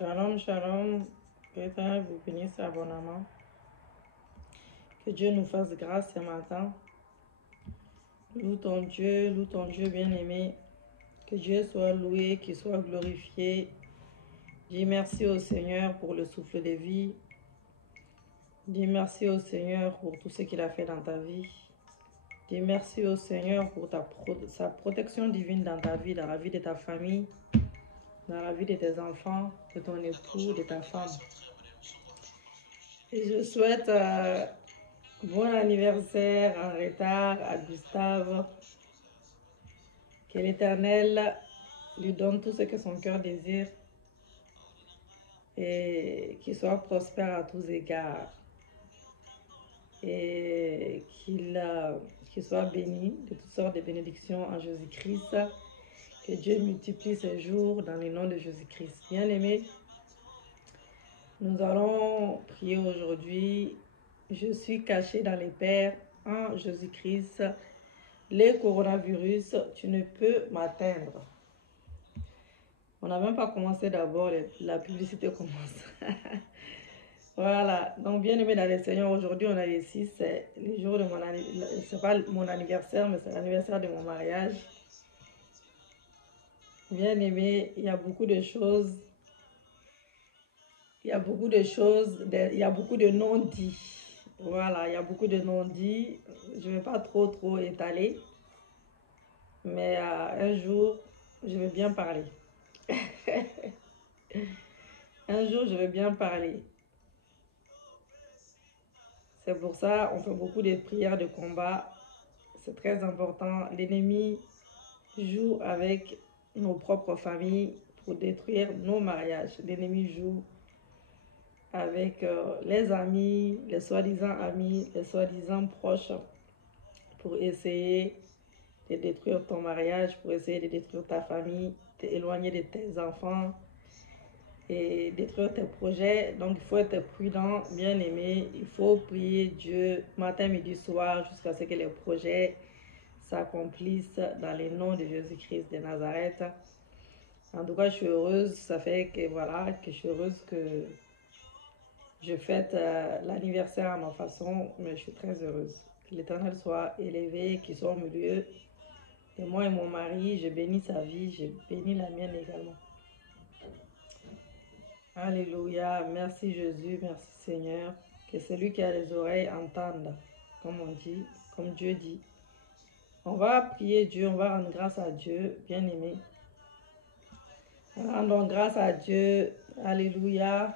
Shalom, shalom. Que l'Éternel vous bénisse abondamment. Que Dieu nous fasse grâce ce matin. Loue ton Dieu bien-aimé. Que Dieu soit loué, qu'il soit glorifié. Dis merci au Seigneur pour le souffle de vie. Dis merci au Seigneur pour tout ce qu'il a fait dans ta vie. Dis merci au Seigneur pour sa protection divine dans ta vie, dans la vie de ta famille, dans la vie de tes enfants, de ton époux, de ta femme. Et je souhaite bon anniversaire en retard à Gustave. Que l'Éternel lui donne tout ce que son cœur désire et qu'il soit prospère à tous égards. Et qu'il soit béni de toutes sortes de bénédictions en Jésus-Christ. Que Dieu multiplie ses jours dans le nom de Jésus-Christ. Bien-aimés, nous allons prier aujourd'hui. Je suis caché dans les pères en Jésus-Christ. Les coronavirus, tu ne peux m'atteindre. On n'a même pas commencé d'abord, la publicité commence. Voilà, donc bien aimé dans le Seigneur, aujourd'hui on a les 6, c'est le jour de mon anniversaire, c'est pas mon anniversaire, mais c'est l'anniversaire de mon mariage. Bien aimé, il y a beaucoup de choses, il y a beaucoup de non-dits. Voilà, il y a beaucoup de non-dits. Je ne vais pas trop étaler, mais un jour, je vais bien parler. Un jour, je vais bien parler. C'est pour ça on fait beaucoup de prières de combat. C'est très important. L'ennemi joue avec nos propres familles pour détruire nos mariages. L'ennemi joue avec les amis, les soi-disant proches pour essayer de détruire ton mariage, pour essayer de détruire ta famille, t'éloigner de tes enfants et détruire tes projets. Donc il faut être prudent, bien aimé. Il faut prier Dieu matin, midi, soir jusqu'à ce que les projets s'accomplissent dans le nom de Jésus-Christ de Nazareth. En tout cas, je suis heureuse. Ça fait que voilà, que je suis heureuse que je fête l'anniversaire à ma façon, mais je suis très heureuse. Que l'Éternel soit élevé, qu'il soit au milieu de moi et mon mari. Je bénis sa vie, je bénis la mienne également. Alléluia, merci Jésus, merci Seigneur. Que celui qui a les oreilles entende, comme on dit, comme Dieu dit. On va prier Dieu, on va rendre grâce à Dieu, bien-aimé. Rendons grâce à Dieu, alléluia.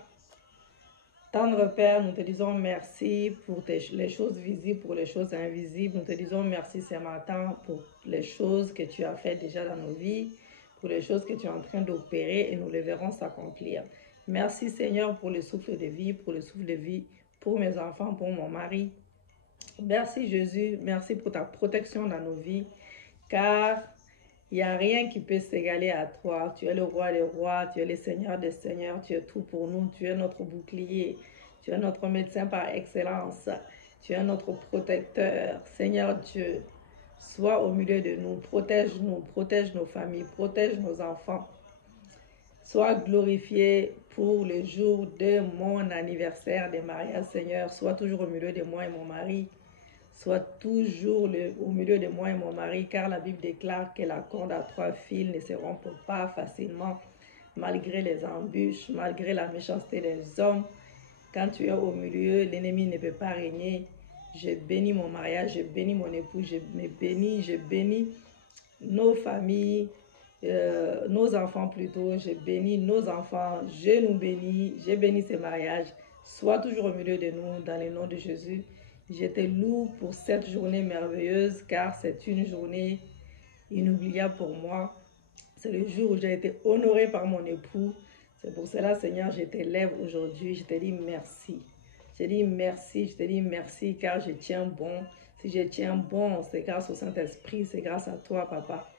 Tendre Père, nous te disons merci pour les choses visibles, pour les choses invisibles. Nous te disons merci ce matin pour les choses que tu as faites déjà dans nos vies, pour les choses que tu es en train d'opérer et nous les verrons s'accomplir. Merci Seigneur pour le souffle de vie, pour mes enfants, pour mon mari. Merci Jésus, merci pour ta protection dans nos vies, car il n'y a rien qui peut s'égaler à toi. Tu es le roi des rois, tu es le Seigneur des seigneurs, tu es tout pour nous, tu es notre bouclier, tu es notre médecin par excellence, tu es notre protecteur. Seigneur Dieu, sois au milieu de nous, protège nos familles, protège nos enfants. Sois glorifié pour le jour de mon anniversaire de mariage, Seigneur. Sois toujours au milieu de moi et mon mari. Sois toujours au milieu de moi et mon mari, car la Bible déclare que la corde à 3 fils ne se rompt pas facilement, malgré les embûches, malgré la méchanceté des hommes. Quand tu es au milieu, l'ennemi ne peut pas régner. Je bénis mon mariage, je bénis mon époux, je bénis nos familles, nos enfants plutôt, je bénis nos enfants, je nous bénis, je bénis ces mariages. Sois toujours au milieu de nous, dans le nom de Jésus. Je te loue pour cette journée merveilleuse, car c'est une journée inoubliable pour moi. C'est le jour où j'ai été honorée par mon époux. C'est pour cela, Seigneur, je t'élève aujourd'hui. Je te dis merci. Je te dis merci, je te dis merci, car je tiens bon. Si je tiens bon, c'est grâce au Saint-Esprit, c'est grâce à toi, Papa.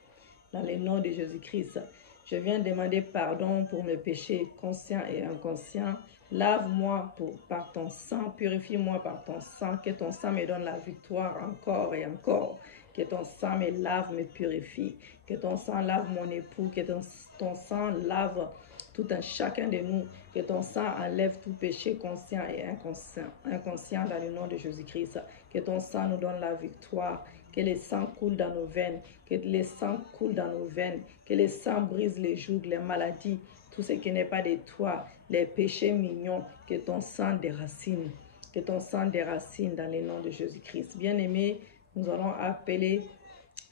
Dans le nom de Jésus-Christ, je viens demander pardon pour mes péchés conscients et inconscients. Lave-moi par ton sang, purifie-moi par ton sang, que ton sang me donne la victoire encore et encore. Que ton sang me lave, me purifie. Que ton sang lave mon époux. Que ton sang lave tout un chacun de nous. Que ton sang enlève tout péché conscient et inconscient dans le nom de Jésus-Christ. Que ton sang nous donne la victoire. Que le sang coule dans nos veines. Que le sang coule dans nos veines. Que le sang brise les jougs, les maladies, tout ce qui n'est pas de toi, les péchés mignons. Que ton sang déracine. Que ton sang déracine dans le nom de Jésus-Christ. Bien-aimés, nous allons appeler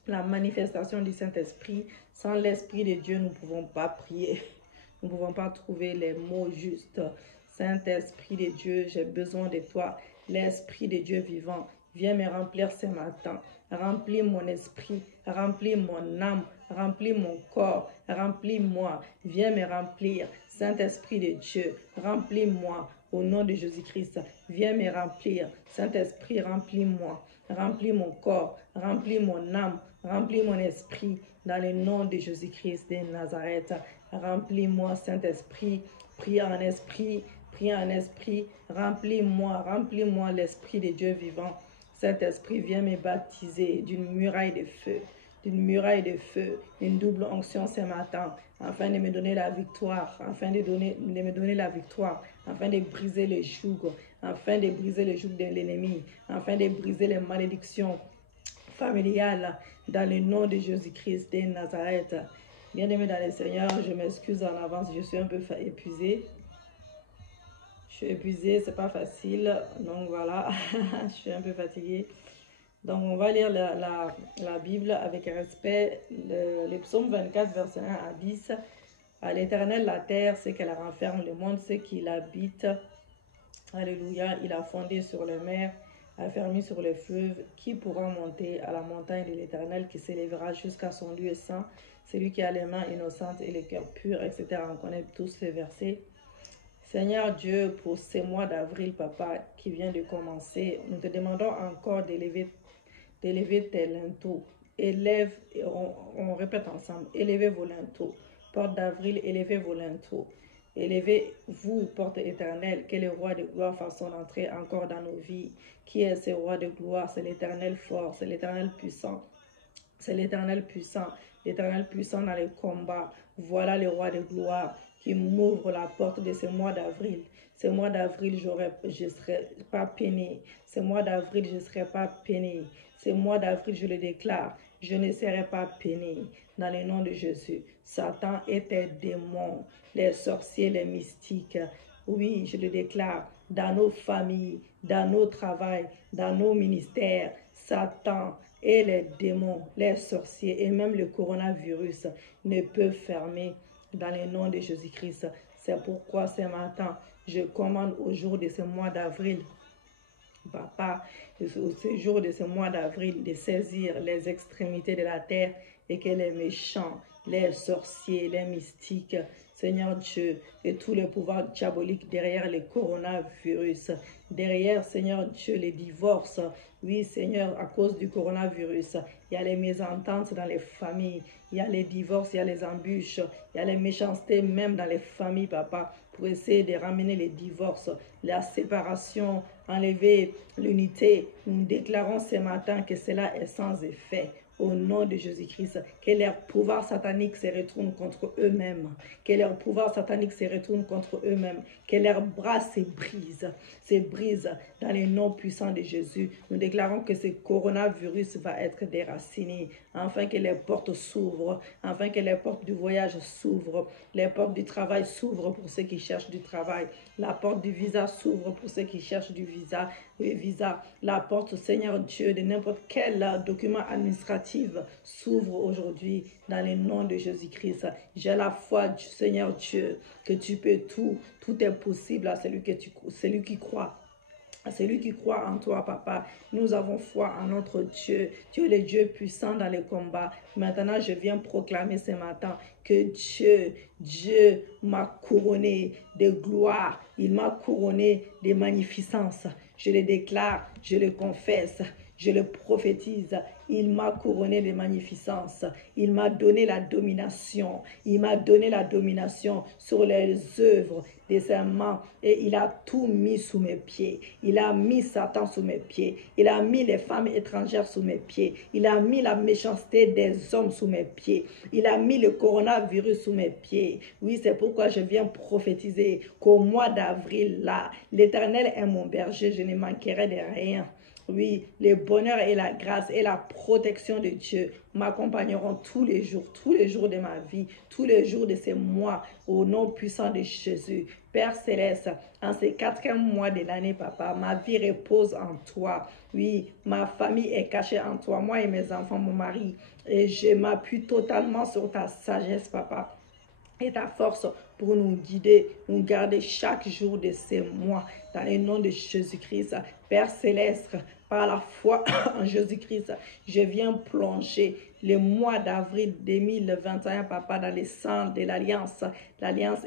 la manifestation du Saint-Esprit. Sans l'Esprit de Dieu, nous ne pouvons pas prier. Nous ne pouvons pas trouver les mots justes. Saint-Esprit de Dieu, j'ai besoin de toi. L'Esprit de Dieu vivant, viens me remplir ce matin. Remplis mon esprit, remplis mon âme, remplis mon corps, remplis-moi. Viens me remplir. Saint-Esprit de Dieu, remplis-moi. Au nom de Jésus-Christ, viens me remplir. Saint-Esprit, remplis-moi. Remplis mon corps, remplis mon âme, remplis mon esprit. Dans le nom de Jésus-Christ de Nazareth, remplis-moi, Saint-Esprit. Prie en esprit, prie en esprit. Remplis-moi, remplis-moi l'Esprit de Dieu vivant. Saint-Esprit, viens me baptiser d'une muraille de feu. D'une muraille de feu, une double onction ce matin, afin de me donner la victoire, afin de me donner la victoire, afin de briser les jougs, afin de briser les jougs de l'ennemi, afin de briser les malédictions familiales, dans le nom de Jésus-Christ de Nazareth. Bien-aimé dans le Seigneur, je m'excuse en avance, je suis un peu épuisée. Je suis épuisée, c'est pas facile, donc voilà, je suis un peu fatiguée. Donc, on va lire la Bible avec respect. Le psaume 24, verset 1 à 10. À l'Éternel, la terre, c'est qu'elle renferme le monde, c'est qu'il habite. Alléluia. Il a fondé sur les mers, affermi sur les fleuves. Qui pourra monter à la montagne de l'Éternel qui s'élèvera jusqu'à son lieu saint? Celui qui a les mains innocentes et les cœurs purs, etc. On connaît tous les versets. Seigneur Dieu, pour ces mois d'avril, Papa, qui vient de commencer, nous te demandons encore d'élever tes linteaux. Élève, on répète ensemble, élevez vos linteaux. Porte d'avril, élevez vos linteaux. Élevez-vous, porte éternelle, que le roi de gloire fasse son entrée encore dans nos vies. Qui est ce roi de gloire? C'est l'Éternel fort, c'est l'Éternel puissant. C'est l'Éternel puissant dans les combats. Voilà le roi de gloire qui m'ouvre la porte de ce mois d'avril. Ce mois d'avril, je ne serai pas peiné. Ce mois d'avril, je ne serai pas peiné. Ce mois d'avril, je le déclare, je ne serai pas peiné. Dans le nom de Jésus, Satan et tes démons, les sorciers, les mystiques, oui, je le déclare, dans nos familles, dans nos travails, dans nos ministères, Satan et les démons, les sorciers et même le coronavirus ne peuvent fermer dans le nom de Jésus-Christ. C'est pourquoi ce matin, je commande au jour de ce mois d'avril, Papa, au jour de ce mois d'avril, de saisir les extrémités de la terre et que les méchants, les sorciers, les mystiques, Seigneur Dieu, et tous les pouvoirs diaboliques derrière le coronavirus, derrière, Seigneur Dieu, les divorces. Oui, Seigneur, à cause du coronavirus, il y a les mésententes dans les familles, il y a les divorces, il y a les embûches, il y a les méchancetés même dans les familles, Papa, pour essayer de ramener les divorces, la séparation, enlever l'unité. Nous déclarons ce matin que cela est sans effet. Au nom de Jésus-Christ, que leur pouvoir satanique se retourne contre eux-mêmes, que leur pouvoir satanique se retourne contre eux-mêmes, que leurs bras se brisent dans le nom puissant de Jésus. Nous déclarons que ce coronavirus va être déraciné, afin que les portes s'ouvrent, afin que les portes du voyage s'ouvrent, les portes du travail s'ouvrent pour ceux qui cherchent du travail, la porte du visa s'ouvre pour ceux qui cherchent du visa, la porte, Seigneur Dieu, de n'importe quel document administratif s'ouvre aujourd'hui dans le nom de Jésus-Christ. J'ai la foi, Seigneur Dieu, que tu peux tout. Tout est possible à celui qui croit. À celui qui croit en toi, Papa. Nous avons foi en notre Dieu. Tu es le Dieu puissant dans les combats. Maintenant, je viens proclamer ce matin que Dieu m'a couronné de gloire. Il m'a couronné de magnificence. Je le déclare, je le confesse. je le prophétise. Il m'a couronné de magnificence. Il m'a donné la domination. Il m'a donné la domination sur les œuvres de ses mains. Et il a tout mis sous mes pieds. Il a mis Satan sous mes pieds. Il a mis les femmes étrangères sous mes pieds. Il a mis la méchanceté des hommes sous mes pieds. Il a mis le coronavirus sous mes pieds. Oui, c'est pourquoi je viens prophétiser qu'au mois d'avril, là, l'Éternel est mon berger. Je ne manquerai de rien. Oui, le bonheur et la grâce et la protection de Dieu m'accompagneront tous les jours de ma vie, tous les jours de ces mois, au nom puissant de Jésus. Père Céleste, en ces 4e mois de l'année, Papa, ma vie repose en toi. Oui, ma famille est cachée en toi, moi et mes enfants, mon mari. Et je m'appuie totalement sur ta sagesse, Papa, et ta force pour nous guider, nous garder chaque jour de ces mois. Dans le nom de Jésus-Christ, Père Céleste, par la foi en Jésus-Christ, je viens plonger le mois d'avril 2021, Papa, dans le sang de l'alliance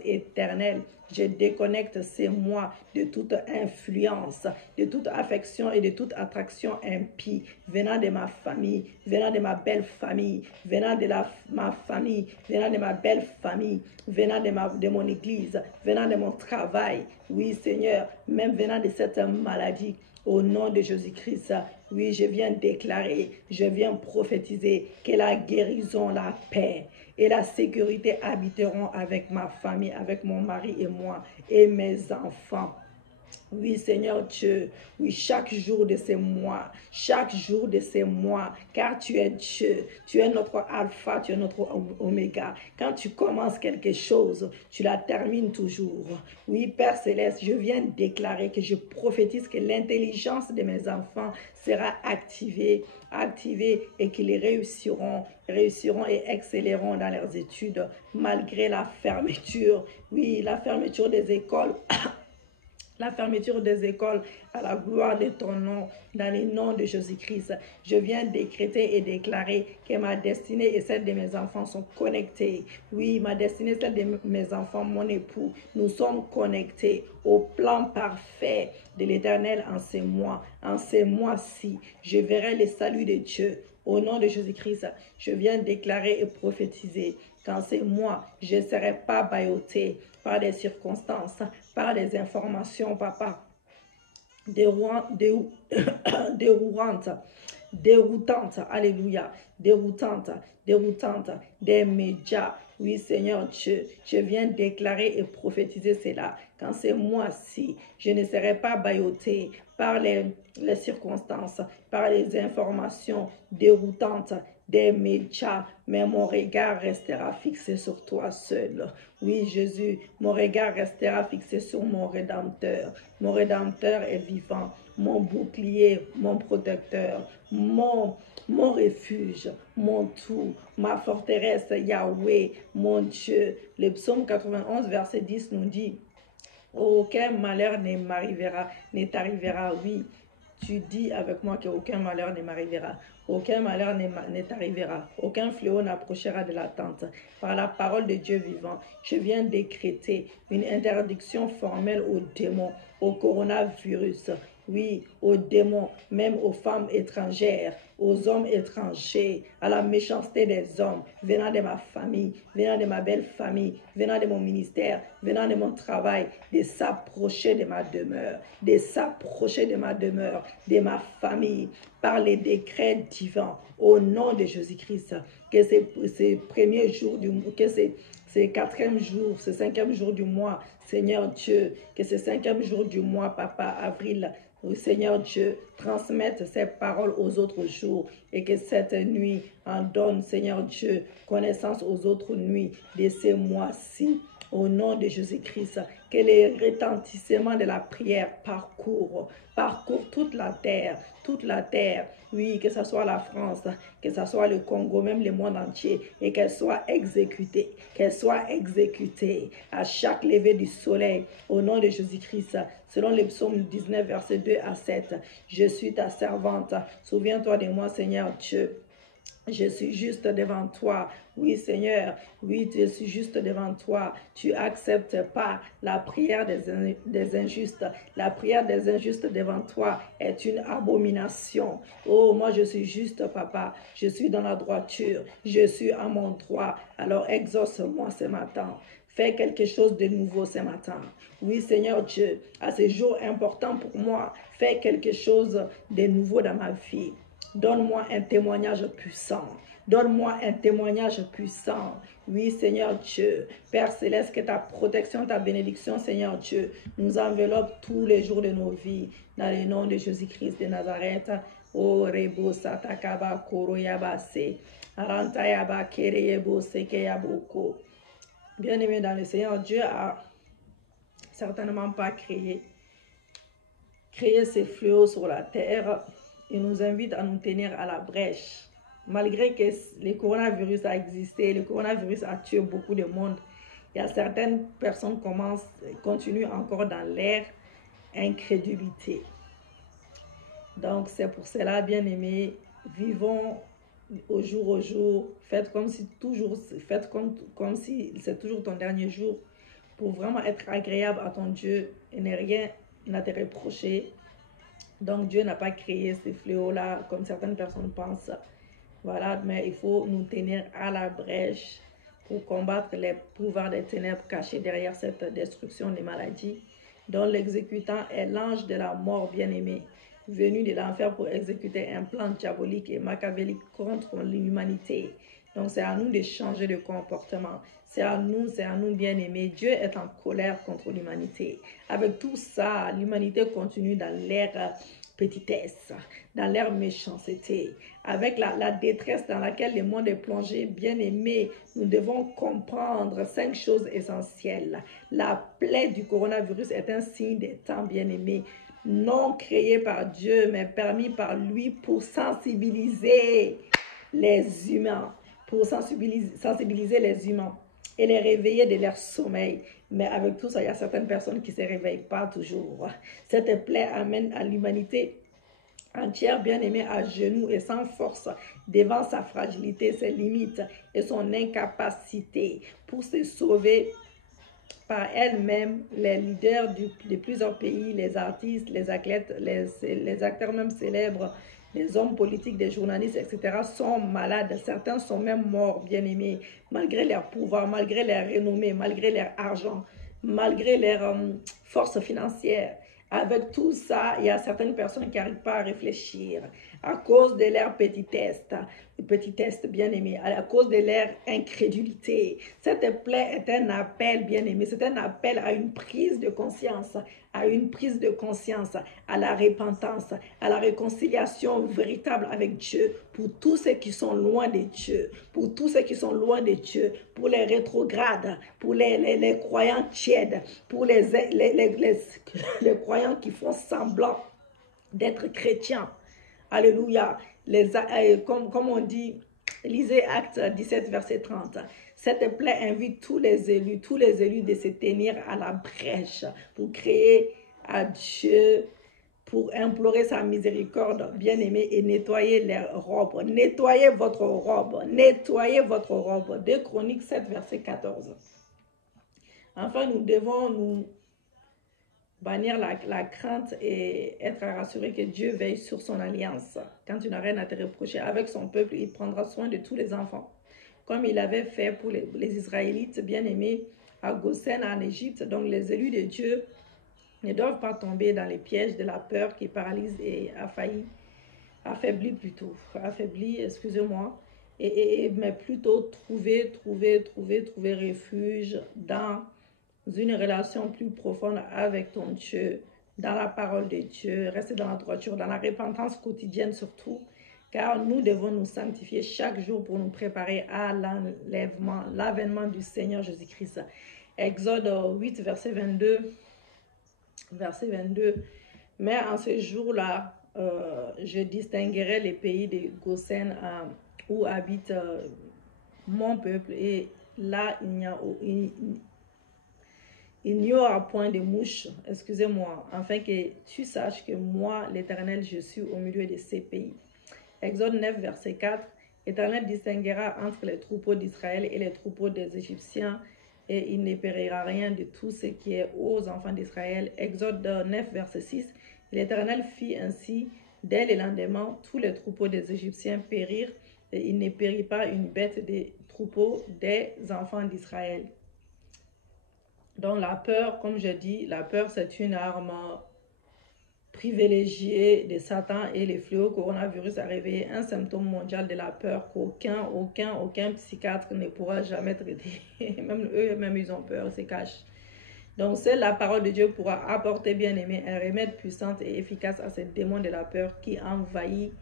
éternelle. Je déconnecte ces mois de toute influence, de toute affection et de toute attraction impie venant de ma famille, venant de ma belle famille, venant de ma famille, venant de ma belle famille, venant de mon église, venant de mon travail. Oui, Seigneur, même venant de cette maladie. Au nom de Jésus-Christ, oui, je viens déclarer, je viens prophétiser que la guérison, la paix et la sécurité habiteront avec ma famille, avec mon mari et moi et mes enfants. Oui, Seigneur Dieu, oui, chaque jour de ces mois, car tu es Dieu, tu es notre alpha, tu es notre oméga. Quand tu commences quelque chose, tu la termines toujours. Oui, Père Céleste, je viens déclarer que je prophétise que l'intelligence de mes enfants sera activée et qu'ils réussiront et excelleront dans leurs études malgré la fermeture. Oui, la fermeture des écoles. La fermeture des écoles à la gloire de ton nom, dans le nom de Jésus-Christ. Je viens décréter et déclarer que ma destinée et celle de mes enfants sont connectées. Oui, ma destinée et celle de mes enfants, mon époux, nous sommes connectés au plan parfait de l'Éternel en ces mois. En ces mois-ci, je verrai le salut de Dieu. Au nom de Jésus-Christ, je viens déclarer et prophétiser qu'en ces mois, je ne serai pas bâillotté par des circonstances, par des informations, Papa, déroutantes, alléluia, déroutantes, des médias. Oui, Seigneur Dieu, je viens déclarer et prophétiser cela, qu'en ces mois-ci, je ne serai pas bâillotté par les circonstances, par les informations déroutantes des médias, mais mon regard restera fixé sur toi seul. Oui, Jésus, mon regard restera fixé sur mon Rédempteur. Mon Rédempteur est vivant, mon bouclier, mon protecteur, mon refuge, mon tout, ma forteresse, Yahweh, mon Dieu. Le psaume 91, verset 10 nous dit: aucun malheur ne t'arrivera, oui. Tu dis avec moi qu'aucun malheur ne m'arrivera. Aucun malheur ne t'arrivera. Aucun fléau n'approchera de la tente. Par la parole de Dieu vivant, je viens décréter une interdiction formelle aux démons, au coronavirus. Oui, aux démons, même aux femmes étrangères, aux hommes étrangers, à la méchanceté des hommes, venant de ma famille, venant de ma belle famille, venant de mon ministère, venant de mon travail, de s'approcher de ma demeure, de ma famille, par les décrets divins, au nom de Jésus-Christ, que ces premiers jours du mois, que ces 4e jour, ce 5e jour du mois, Seigneur Dieu, que ce 5e jour du mois, Papa, avril, Seigneur Dieu, transmette ces paroles aux autres jours et que cette nuit en donne, Seigneur Dieu, connaissance aux autres nuits de ces mois-ci. Au nom de Jésus-Christ, que les retentissements de la prière parcourent toute la terre, oui, que ce soit la France, que ce soit le Congo, même le monde entier, et qu'elle soit exécutée à chaque lever du soleil, au nom de Jésus-Christ, selon le psaume 19, verset 2 à 7. Je suis ta servante, souviens-toi de moi, Seigneur Dieu. Je suis juste devant toi. Oui, Seigneur. Oui, je suis juste devant toi. Tu acceptes pas la prière des injustes. La prière des injustes devant toi est une abomination. Oh, moi, je suis juste, papa. Je suis dans la droiture. Je suis à mon droit. Alors, exauce-moi ce matin. Fais quelque chose de nouveau ce matin. Oui, Seigneur Dieu, à ce jour important pour moi, fais quelque chose de nouveau dans ma vie. Donne-moi un témoignage puissant. Donne-moi un témoignage puissant. Oui, Seigneur Dieu. Père Céleste, que ta protection, ta bénédiction, Seigneur Dieu, nous enveloppe tous les jours de nos vies. Dans le nom de Jésus-Christ de Nazareth. Oh, Rebo Satakaba Koroyabase. Arantayaba Kereyebo Sekeyaboko. Bien-aimé dans le Seigneur, Dieu a certainement pas créé ces fléaux sur la terre. Il nous invite à nous tenir à la brèche. Malgré que le coronavirus a existé, le coronavirus a tué beaucoup de monde, il y a certaines personnes qui continuent encore dans leur incrédulité. Donc c'est pour cela, bien-aimés, vivons au jour, faites comme si c'est toujours ton dernier jour pour vraiment être agréable à ton Dieu et ne rien à te reprocher. Donc Dieu n'a pas créé ces fléaux-là comme certaines personnes pensent. Voilà, mais il faut nous tenir à la brèche pour combattre les pouvoirs des ténèbres cachés derrière cette destruction des maladies, dont l'exécutant est l'ange de la mort bien-aimé, venu de l'enfer pour exécuter un plan diabolique et machiavélique contre l'humanité. Donc c'est à nous de changer de comportement. C'est à nous bien-aimés. Dieu est en colère contre l'humanité. Avec tout ça, l'humanité continue dans l'ère petitesse, dans leur méchanceté, avec la détresse dans laquelle le monde est plongé. Bien-aimés, nous devons comprendre 5 choses essentielles. La plaie du coronavirus est un signe des temps, bien-aimés, non créé par Dieu, mais permis par lui pour sensibiliser les humains, les humains et les réveiller de leur sommeil. Mais avec tout ça, il y a certaines personnes qui ne se réveillent pas toujours. Cette plaie amène à l'humanité entière, bien-aimée, à genoux et sans force devant sa fragilité, ses limites et son incapacité pour se sauver par elle-même. Les leaders de plusieurs pays, les artistes, les athlètes, les acteurs même célèbres, les hommes politiques, des journalistes, etc. sont malades. Certains sont même morts, bien-aimés, malgré leur pouvoir, malgré leur renommée, malgré leur argent, malgré leur force financière. Avec tout ça, il y a certaines personnes qui n'arrivent pas à réfléchir à cause de leur petitesse, bien-aimé, à cause de leur incrédulité. Cette plaie est un appel, bien-aimé, c'est un appel à une prise de conscience, à la repentance, à la réconciliation véritable avec Dieu, pour tous ceux qui sont loin de Dieu, pour les rétrogrades, pour les croyants tièdes, pour les croyants qui font semblant d'être chrétiens. Alléluia. Comme on dit, lisez Actes 17, verset 30. Cette plaie invite tous les élus de se tenir à la brèche pour créer à Dieu, pour implorer sa miséricorde, bien-aimé, et nettoyer leurs robes. Nettoyez votre robe. 2 Chroniques 7, verset 14. Enfin, nous devons nous bannir la crainte et être rassuré que Dieu veille sur son alliance. Quand tu n'as rien à te reprocher avec son peuple, il prendra soin de tous les enfants, comme il avait fait pour les Israélites bien-aimés à Goshen, en Égypte. Donc les élus de Dieu ne doivent pas tomber dans les pièges de la peur qui paralyse et affaiblit, mais plutôt trouver refuge dans une relation plus profonde avec ton Dieu, dans la parole de Dieu, rester dans la droiture, dans la repentance quotidienne surtout, car nous devons nous sanctifier chaque jour pour nous préparer à l'avènement du Seigneur Jésus-Christ. Exode 8, verset 22. Mais en ce jour-là, je distinguerai les pays de Goshen où habite mon peuple, et là il n'y aura point de mouche, afin que tu saches que moi, l'Éternel, je suis au milieu de ces pays. Exode 9, verset 4. L'Éternel distinguera entre les troupeaux d'Israël et les troupeaux des Égyptiens, et il ne périra rien de tout ce qui est aux enfants d'Israël. Exode 9, verset 6. L'Éternel fit ainsi, dès le lendemain, tous les troupeaux des Égyptiens périrent, et il ne périt pas une bête des troupeaux des enfants d'Israël. Donc la peur, comme je dis, la peur c'est une arme privilégiée de Satan, et le fléau coronavirus a réveillé un symptôme mondial de la peur qu'aucun psychiatre ne pourra jamais traiter. Même eux-mêmes, ils ont peur, ils se cachent. Donc, seule la parole de Dieu pourra apporter, bien aimé, un remède puissant et efficace à ces démons de la peur qui envahit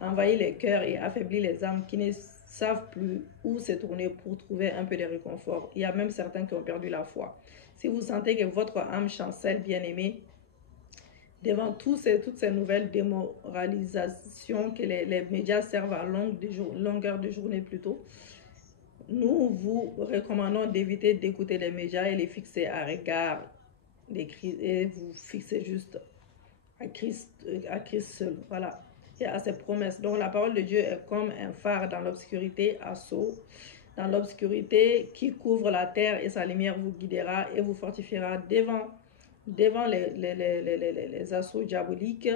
les cœurs et affaiblit les âmes qui ne savent plus où se tourner pour trouver un peu de réconfort. Il y a même certains qui ont perdu la foi. Si vous sentez que votre âme chancelle, bien aimé, devant toutes ces nouvelles démoralisations que les médias servent à longueur de journée plutôt, nous vous recommandons d'éviter d'écouter les médias et les fixer à regard et vous fixez juste à Christ seul. Voilà. Et à ses promesses. Donc la parole de Dieu est comme un phare dans l'obscurité, dans l'obscurité qui couvre la terre, et sa lumière vous guidera et vous fortifiera devant les assauts diaboliques.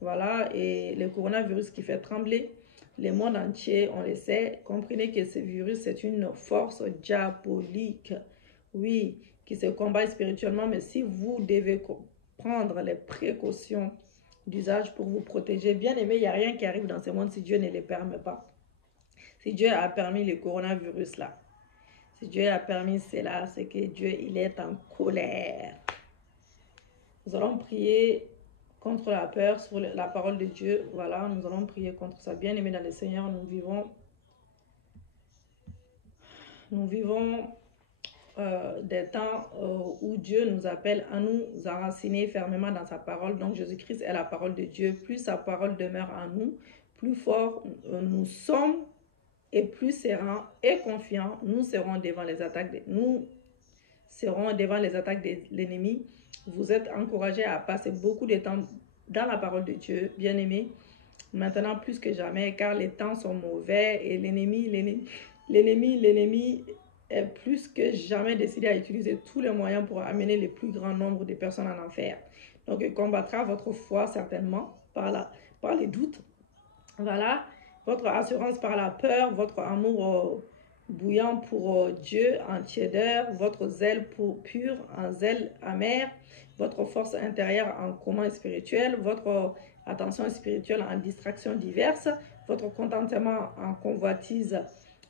Voilà, et le coronavirus qui fait trembler le monde entier, on le sait. Comprenez que ce virus, c'est une force diabolique, oui, qui se combat spirituellement, mais si vous devez prendre les précautions d'usage pour vous protéger, bien aimé, il n'y a rien qui arrive dans ce monde si Dieu ne le permet pas. Si Dieu a permis le coronavirus là, si Dieu a permis cela, c'est que Dieu, il est en colère. Nous allons prier contre la peur sur la parole de Dieu. Voilà, nous allons prier contre ça. Bien aimé dans le Seigneur, nous vivons des temps où Dieu nous appelle à nous enraciner fermement dans sa parole. Donc Jésus-Christ est la parole de Dieu. Plus sa parole demeure en nous, plus fort nous sommes, et plus sereins et confiants nous serons devant les attaques de l'ennemi. Vous êtes encouragés à passer beaucoup de temps dans la parole de Dieu, bien aimés, maintenant plus que jamais, car les temps sont mauvais et l'ennemi est plus que jamais décidé à utiliser tous les moyens pour amener le plus grand nombre de personnes en enfer. Donc, il combattra votre foi certainement par les doutes. Voilà, votre assurance par la peur, votre amour bouillant pour Dieu en tiédeur, votre zèle pur en zèle amer, votre force intérieure en commun spirituel, votre attention spirituelle en distractions diverses, votre contentement en convoitise,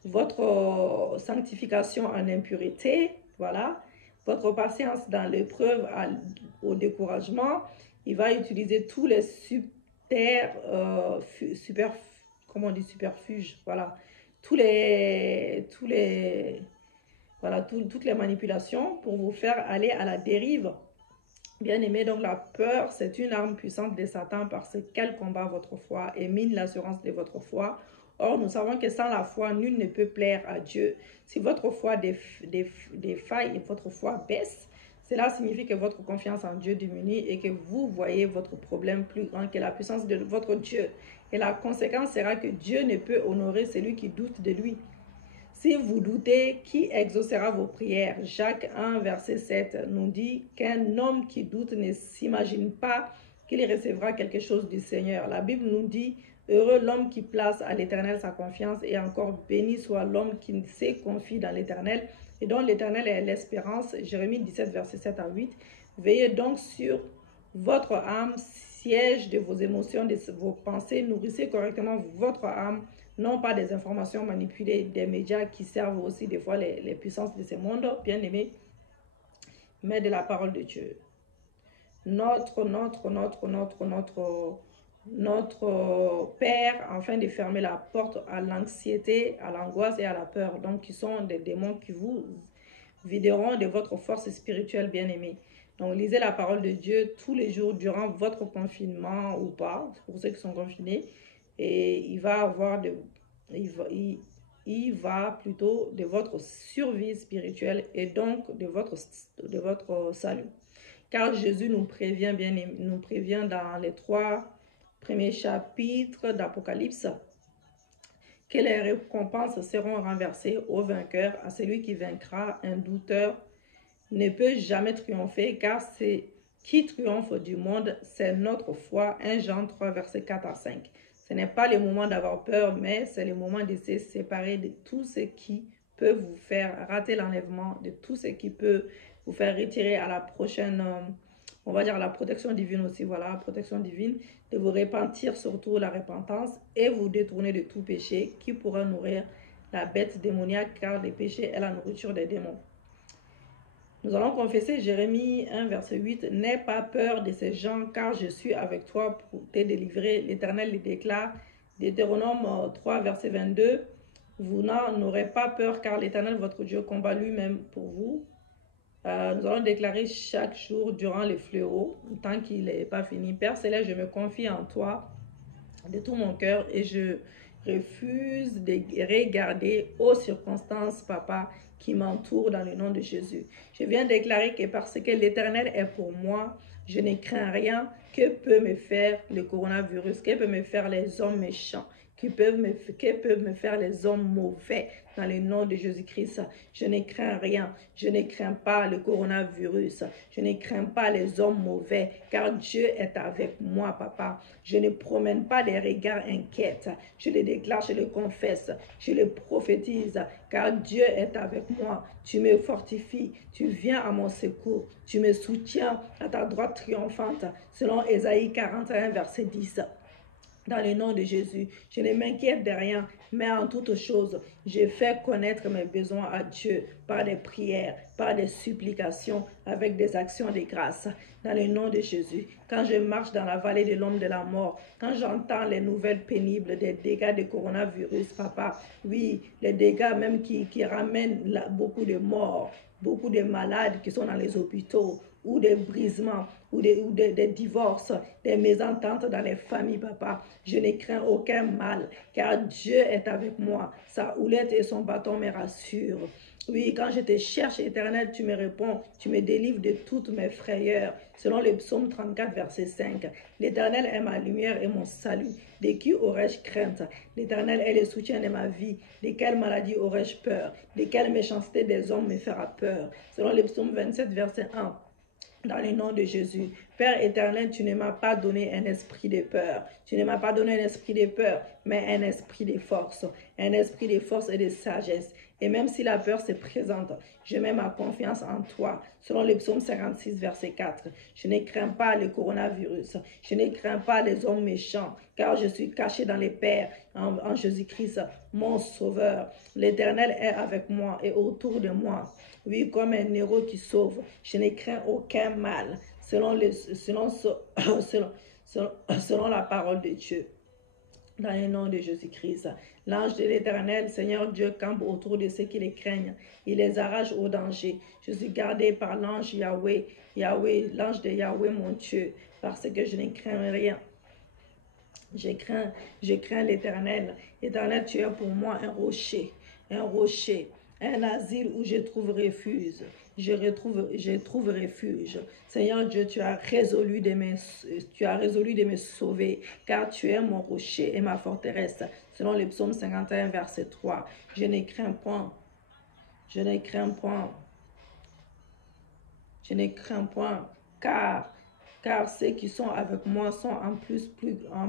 votre sanctification en impureté, voilà, votre patience dans l'épreuve au découragement. Il va utiliser tous les superfuges, voilà, toutes les manipulations pour vous faire aller à la dérive. Bien aimé, donc la peur, c'est une arme puissante de Satan parce qu'elle combat votre foi et mine l'assurance de votre foi. Or, nous savons que sans la foi, nul ne peut plaire à Dieu. Si votre foi défaille et votre foi baisse, cela signifie que votre confiance en Dieu diminue et que vous voyez votre problème plus grand que la puissance de votre Dieu. Et la conséquence sera que Dieu ne peut honorer celui qui doute de lui. Si vous doutez, qui exaucera vos prières? Jacques 1, verset 7 nous dit qu'un homme qui doute ne s'imagine pas qu'il recevra quelque chose du Seigneur. La Bible nous dit, heureux l'homme qui place à l'Éternel sa confiance, et encore béni soit l'homme qui se confie dans l'Éternel et dont l'Éternel est l'espérance. Jérémie 17, verset 7 à 8. Veillez donc sur votre âme, siège de vos émotions, de vos pensées, nourrissez correctement votre âme, non pas des informations manipulées des médias qui servent aussi des fois les puissances de ce monde, bien aimé, mais de la parole de Dieu. Notre Père, afin de fermer la porte à l'anxiété, à l'angoisse et à la peur, donc qui sont des démons qui vous videront de votre force spirituelle, bien aimé. Donc, lisez la parole de Dieu tous les jours durant votre confinement ou pas, pour ceux qui sont confinés. Et il va plutôt de votre survie spirituelle et donc de votre salut. Car Jésus nous prévient dans les 3 premiers chapitres d'Apocalypse que les récompenses seront renversées au vainqueur, à celui qui vaincra. Un douteur ne peut jamais triompher, car c'est qui triomphe du monde, c'est notre foi. 1 Jean 3, versets 4 à 5. Ce n'est pas le moment d'avoir peur, mais c'est le moment de se séparer de tout ce qui peut vous faire rater l'enlèvement, de tout ce qui peut vous faire retirer à la prochaine, on va dire la protection divine aussi, voilà, la protection divine, de vous repentir, surtout la repentance, et vous détourner de tout péché qui pourra nourrir la bête démoniaque, car le péché est la nourriture des démons. Nous allons confesser Jérémie 1, verset 8. « N'aie pas peur de ces gens, car je suis avec toi pour te délivrer. » L'Éternel le déclare. Deutéronome 3, verset 22. « Vous n'en aurez pas peur, car l'Éternel, votre Dieu, combat lui-même pour vous. » Nous allons déclarer chaque jour durant le fléau, tant qu'il n'est pas fini. « Père Céleste, je me confie en toi de tout mon cœur et je refuse de regarder aux circonstances, papa, qui m'entourent dans le nom de Jésus. Je viens déclarer que parce que l'Éternel est pour moi, je ne crains rien. Que peut me faire le coronavirus? Que peut me faire les hommes méchants? Que peuvent me faire les hommes mauvais dans le nom de Jésus-Christ? Je ne crains rien. Je ne crains pas le coronavirus. Je ne crains pas les hommes mauvais, car Dieu est avec moi, papa. Je ne promène pas des regards inquiets. Je le déclare, je le confesse, je le prophétise, car Dieu est avec moi. Tu me fortifies, tu viens à mon secours, tu me soutiens à ta droite triomphante, selon Ésaïe 41, verset 10. Dans le nom de Jésus, je ne m'inquiète de rien, mais en toutes choses, je fais connaître mes besoins à Dieu par des prières, par des supplications, avec des actions de grâce. Dans le nom de Jésus, quand je marche dans la vallée de l'ombre de la mort, quand j'entends les nouvelles pénibles des dégâts du coronavirus, papa, oui, les dégâts même qui ramènent beaucoup de morts, beaucoup de malades qui sont dans les hôpitaux, ou des brisements, ou des divorces, des mésententes dans les familles, papa. Je ne crains aucun mal, car Dieu est avec moi. Sa houlette et son bâton me rassurent. Oui, quand je te cherche, Éternel, tu me réponds, tu me délivres de toutes mes frayeurs. Selon le psaume 34, verset 5, l'Éternel est ma lumière et mon salut. De qui aurais-je crainte? L'Éternel est le soutien de ma vie. De quelle maladie aurais-je peur? De quelle méchanceté des hommes me fera peur? Selon le psaume 27, verset 1. Dans le nom de Jésus. Père éternel, tu ne m'as pas donné un esprit de peur. Tu ne m'as pas donné un esprit de peur, mais un esprit de force. Un esprit de force et de sagesse. Et même si la peur se présente, je mets ma confiance en toi. Selon le psaume 56, verset 4. Je ne crains pas le coronavirus. Je ne crains pas les hommes méchants, car je suis caché dans les pères en Jésus-Christ, mon sauveur. L'Éternel est avec moi et autour de moi. Oui, comme un héros qui sauve, je ne crains aucun mal, selon la parole de Dieu. Dans le nom de Jésus-Christ, l'ange de l'Éternel, Seigneur Dieu, campe autour de ceux qui les craignent. Il les arrache au danger. Je suis gardé par l'ange Yahweh, l'ange de Yahweh, mon Dieu, parce que je ne crains rien. Je crains l'Éternel. Éternel, tu es pour moi un rocher, un asile où je trouve refuge. Je trouve refuge. Seigneur Dieu, tu as résolu de me sauver, car tu es mon rocher et ma forteresse. Selon le psaume 51, verset 3. Je ne crains point. Je ne crains point. Je ne crains point, car ceux qui sont avec moi sont en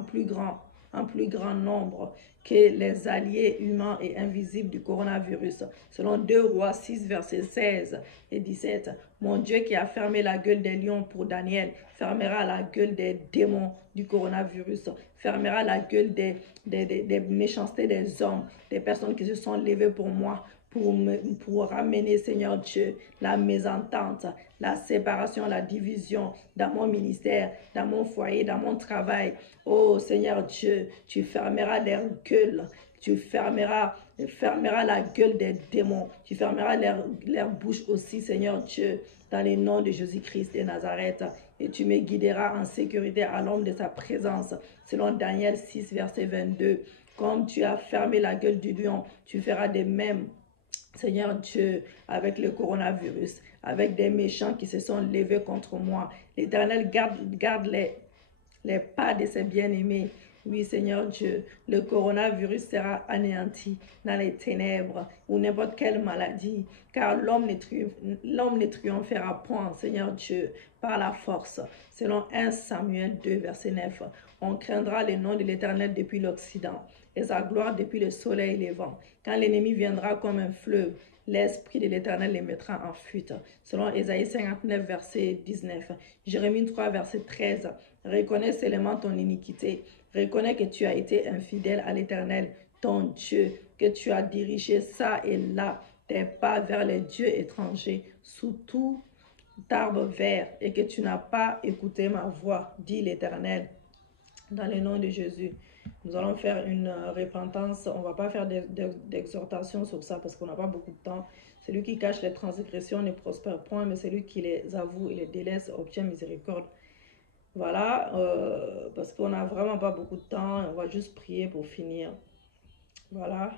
plus grand nombre que les alliés humains et invisibles du coronavirus. Selon 2 Rois 6, versets 16 et 17, mon Dieu qui a fermé la gueule des lions pour Daniel, fermera la gueule des démons du coronavirus, fermera la gueule des méchancetés des hommes, des personnes qui se sont levées pour moi, pour ramener, Seigneur Dieu, la mésentente, la séparation, la division dans mon ministère, dans mon foyer, dans mon travail. Oh Seigneur Dieu, tu fermeras leur gueule, tu fermeras la gueule des démons, tu fermeras leur bouche aussi, Seigneur Dieu, dans le nom de Jésus-Christ de Nazareth. Et tu me guideras en sécurité à l'ombre de sa présence, selon Daniel 6, verset 22. Comme tu as fermé la gueule du lion, tu feras de même, Seigneur Dieu, avec le coronavirus, avec des méchants qui se sont levés contre moi. L'Éternel garde les pas de ses bien-aimés. Oui, Seigneur Dieu, le coronavirus sera anéanti dans les ténèbres ou n'importe quelle maladie, car l'homme ne triomphera point, Seigneur Dieu, par la force. Selon 1 Samuel 2, verset 9, on craindra le nom de l'Éternel depuis l'Occident et sa gloire depuis le soleil levant. Quand l'ennemi viendra comme un fleuve, l'Esprit de l'Éternel les mettra en fuite. Selon Ésaïe 59, verset 19. Jérémie 3, verset 13. Reconnais seulement ton iniquité. Reconnais que tu as été infidèle à l'Éternel, ton Dieu, que tu as dirigé ça et là tes pas vers les dieux étrangers sous tout arbre vert et que tu n'as pas écouté ma voix, dit l'Éternel. Dans le nom de Jésus, nous allons faire une repentance. On ne va pas faire d'exhortation sur ça parce qu'on n'a pas beaucoup de temps. Celui qui cache les transgressions ne prospère point, mais celui qui les avoue et les délaisse obtient miséricorde. Voilà, parce qu'on n'a vraiment pas beaucoup de temps. On va juste prier pour finir. Voilà.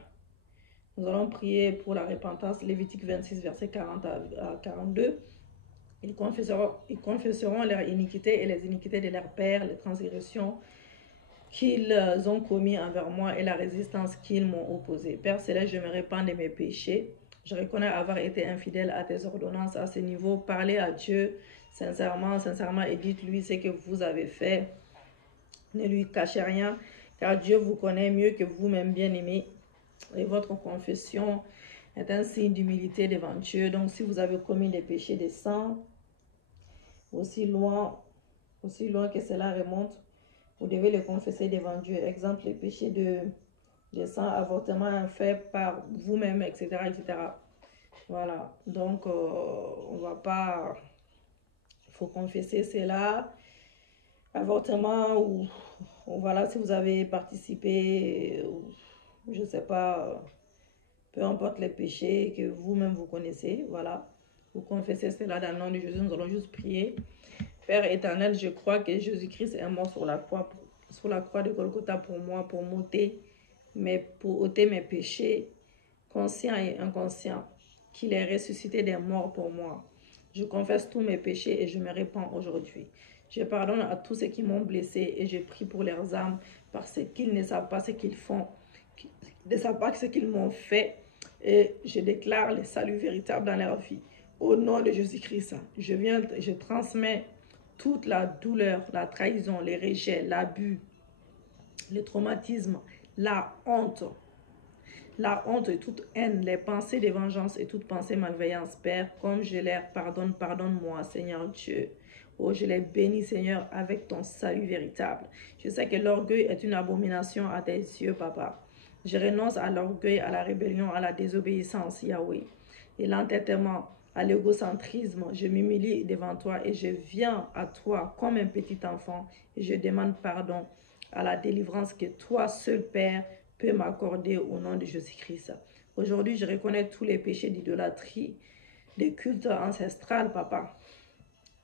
Nous allons prier pour la repentance. Lévitique 26, verset 40 à 42. Ils confesseront leurs iniquités et les iniquités de leurs pères, les transgressions qu'ils ont commis envers moi et la résistance qu'ils m'ont opposée. Père Céleste, je me répands de mes péchés. Je reconnais avoir été infidèle à tes ordonnances. À ce niveau, parlez à Dieu sincèrement, et dites-lui ce que vous avez fait. Ne lui cachez rien, car Dieu vous connaît mieux que vous-même, bien-aimés. Et votre confession est un signe d'humilité devant Dieu. Donc, si vous avez commis des péchés de sang, aussi loin que cela remonte, vous devez le confesser devant Dieu. Exemple, les péchés de sang, avortement fait par vous-même, etc., etc. Voilà. Donc, on va pas... Il faut confesser cela. Avortement ou voilà, si vous avez participé, je ne sais pas, peu importe les péchés que vous-même vous connaissez, voilà. Vous confessez cela dans le nom de Jésus. Nous allons juste prier. Père éternel, je crois que Jésus-Christ est mort sur la croix de Golgotha pour moi, pour ôter mes péchés, conscients et inconscients, qu'il est ressuscité des morts pour moi. Je confesse tous mes péchés et je me répands aujourd'hui. Je pardonne à tous ceux qui m'ont blessé et je prie pour leurs âmes parce qu'ils ne savent pas ce qu'ils font, ne savent pas ce qu'ils m'ont fait, et je déclare le salut véritable dans leur vie. Au nom de Jésus-Christ, je transmets toute la douleur, la trahison, les rejets, l'abus, le traumatisme, la honte et toute haine, les pensées de vengeance et toute pensée malveillance, Père, comme je les pardonne, pardonne-moi, Seigneur Dieu. Oh, je les bénis, Seigneur, avec ton salut véritable. Je sais que l'orgueil est une abomination à tes yeux, Papa. Je renonce à l'orgueil, à la rébellion, à la désobéissance, Yahweh, et l'entêtement, à l'égocentrisme. Je m'humilie devant toi et je viens à toi comme un petit enfant et je demande pardon à la délivrance que toi, seul Père, peux m'accorder au nom de Jésus-Christ. Aujourd'hui, je reconnais tous les péchés d'idolâtrie, des cultes ancestrales, Papa,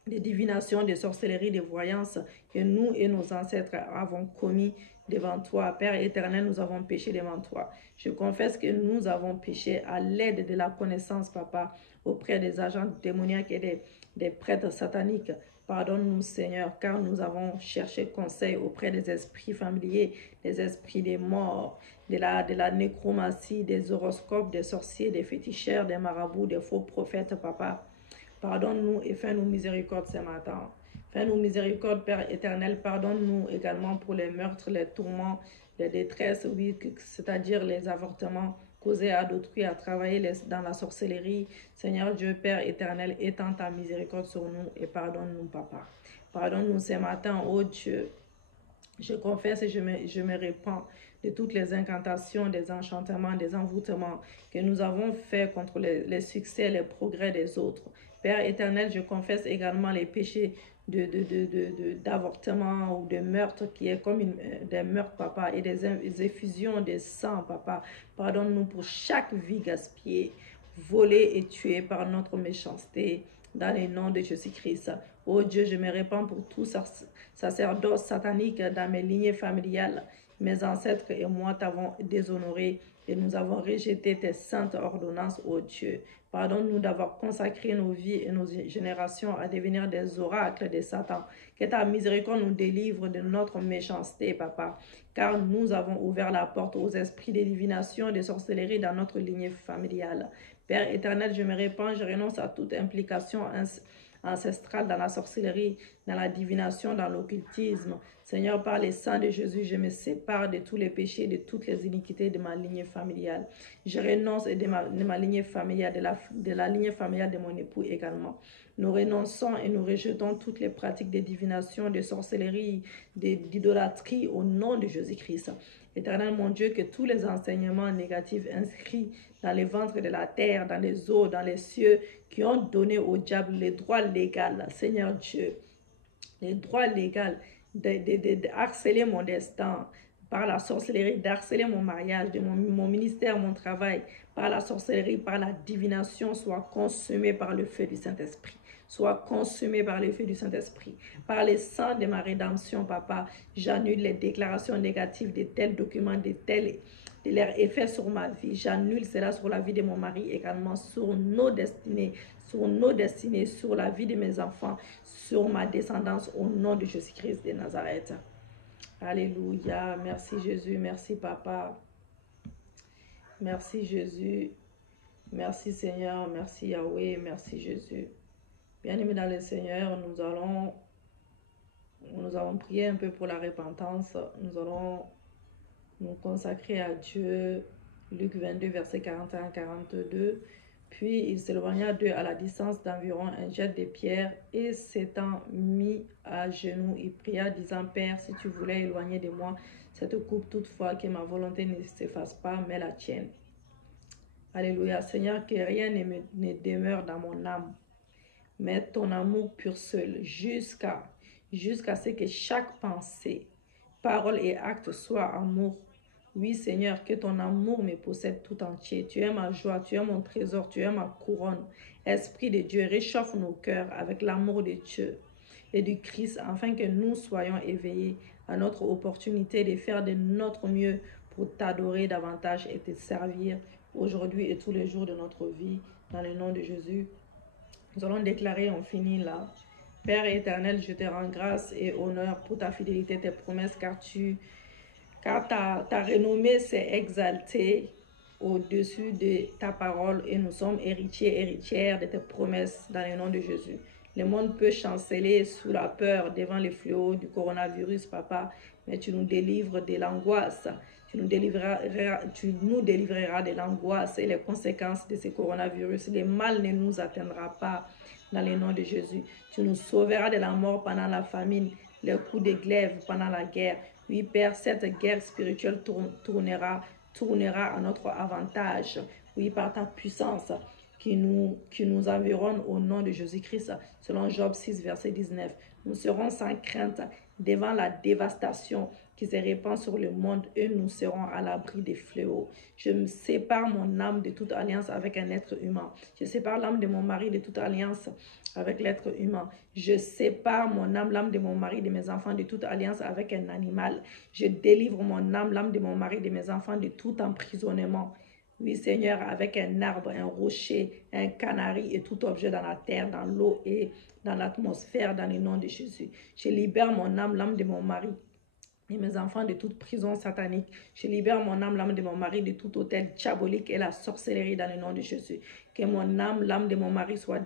des divinations, des sorcelleries, des voyances que nous et nos ancêtres avons commis devant toi. Père éternel, nous avons péché devant toi. Je confesse que nous avons péché à l'aide de la connaissance, Papa, auprès des agents démoniaques et des prêtres sataniques. Pardonne-nous, Seigneur, car nous avons cherché conseil auprès des esprits familiers, des esprits des morts, de la nécromancie, des horoscopes, des sorciers, des féticheurs, des marabouts, des faux prophètes, Papa. Pardonne-nous et fais-nous miséricorde ce matin. Fais-nous miséricorde, Père éternel. Pardonne-nous également pour les meurtres, les tourments, les détresses, oui, c'est-à-dire les avortements causés à d'autrui, à travailler dans la sorcellerie. Seigneur Dieu, Père éternel, étends ta miséricorde sur nous et pardonne-nous, Papa. Pardonne-nous ce matin, oh Dieu. Je confesse et je me répands de toutes les incantations, des enchantements, des envoûtements que nous avons faits contre les succès, les progrès des autres. Père éternel, je confesse également les péchés d'avortement ou de meurtre qui est comme des meurtres, Papa, et des effusions de sang, Papa. Pardonne-nous pour chaque vie gaspillée, volée et tuée par notre méchanceté, dans le nom de Jésus-Christ. Oh Dieu, je me répands pour tout sacerdoce satanique dans mes lignées familiales mes ancêtres et moi t'avons déshonoré et nous avons rejeté tes saintes ordonnances, ô Dieu. Pardonne-nous d'avoir consacré nos vies et nos générations à devenir des oracles de Satan. Que ta miséricorde nous délivre de notre méchanceté, Papa, car nous avons ouvert la porte aux esprits de divination et de sorcellerie dans notre lignée familiale. Père éternel, je me répands, je renonce à toute implication ancestrale dans la sorcellerie, dans la divination, dans l'occultisme. Seigneur, par les sang de Jésus, je me sépare de tous les péchés, de toutes les iniquités de ma lignée familiale. Je renonce de ma lignée familiale, de la lignée familiale de mon époux également. Nous renonçons et nous rejetons toutes les pratiques de divination, de sorcellerie, d'idolâtrie au nom de Jésus-Christ. Éternel mon Dieu, que tous les enseignements négatifs inscrits dans les ventres de la terre, dans les eaux, dans les cieux, qui ont donné au diable les droits légaux, Seigneur Dieu, les droits légaux de harceler mon destin, par la sorcellerie, d'harceler mon mariage, mon ministère, mon travail, par la sorcellerie, par la divination, soit consumé par le feu du Saint-Esprit. Soit consumé par le feu du Saint-Esprit. Par les sang de ma rédemption, Papa, j'annule les déclarations négatives de tels documents, de leurs effets sur ma vie. J'annule cela sur la vie de mon mari, également sur nos destinées, sur la vie de mes enfants, sur ma descendance, au nom de Jésus-Christ de Nazareth. Alléluia. Merci Jésus, merci Papa. Merci Jésus. Merci Seigneur, merci Yahweh, merci Jésus. Bien-aimés dans le Seigneur, nous allons prier un peu pour la repentance. Nous allons nous consacrer à Dieu. Luc 22, verset 41-42. Puis il s'éloigna d'eux à la distance d'environ un jet de pierre et s'étant mis à genoux, il pria disant, Père, si tu voulais éloigner de moi cette coupe, toutefois que ma volonté ne s'efface pas, mais la tienne. Alléluia. Seigneur, que rien ne demeure dans mon âme, mais ton amour pur seul, jusqu'à ce que chaque pensée, parole et acte soit amour. Oui, Seigneur, que ton amour me possède tout entier. Tu es ma joie, tu es mon trésor, tu es ma couronne. Esprit de Dieu, réchauffe nos cœurs avec l'amour de Dieu et du Christ, afin que nous soyons éveillés à notre opportunité de faire de notre mieux pour t'adorer davantage et te servir aujourd'hui et tous les jours de notre vie. Dans le nom de Jésus, nous allons déclarer, on finit là. Père éternel, je te rends grâce et honneur pour ta fidélité, tes promesses, car ta renommée s'est exaltée au-dessus de ta parole et nous sommes héritières de tes promesses dans le nom de Jésus. Le monde peut chanceler sous la peur devant les fléaux du coronavirus, Papa, mais tu nous délivres de l'angoisse. Tu nous délivreras de l'angoisse et les conséquences de ce coronavirus. Le mal ne nous atteindra pas dans le nom de Jésus. Tu nous sauveras de la mort pendant la famine, les coups de glaive pendant la guerre. Oui, Père, cette guerre spirituelle tournera à notre avantage. Oui, par ta puissance qui nous environne au nom de Jésus-Christ, selon Job 6, verset 19. Nous serons sans crainte devant la dévastation qui se répand sur le monde et nous serons à l'abri des fléaux. Je me sépare mon âme de toute alliance avec un être humain. Je sépare l'âme de mon mari de toute alliance avec l'être humain. Je sépare mon âme, l'âme de mon mari, de mes enfants, de toute alliance avec un animal. Je délivre mon âme, l'âme de mon mari, de mes enfants, de tout emprisonnement. Oui, Seigneur, avec un arbre, un rocher, un canari et tout objet dans la terre, dans l'eau et dans l'atmosphère, dans le nom de Jésus. Je libère mon âme, l'âme de mon mari et mes enfants de toute prison satanique. Je libère mon âme, l'âme de mon mari de tout hôtel diabolique et la sorcellerie dans le nom de Jésus. Que mon âme, l'âme de mon mari soit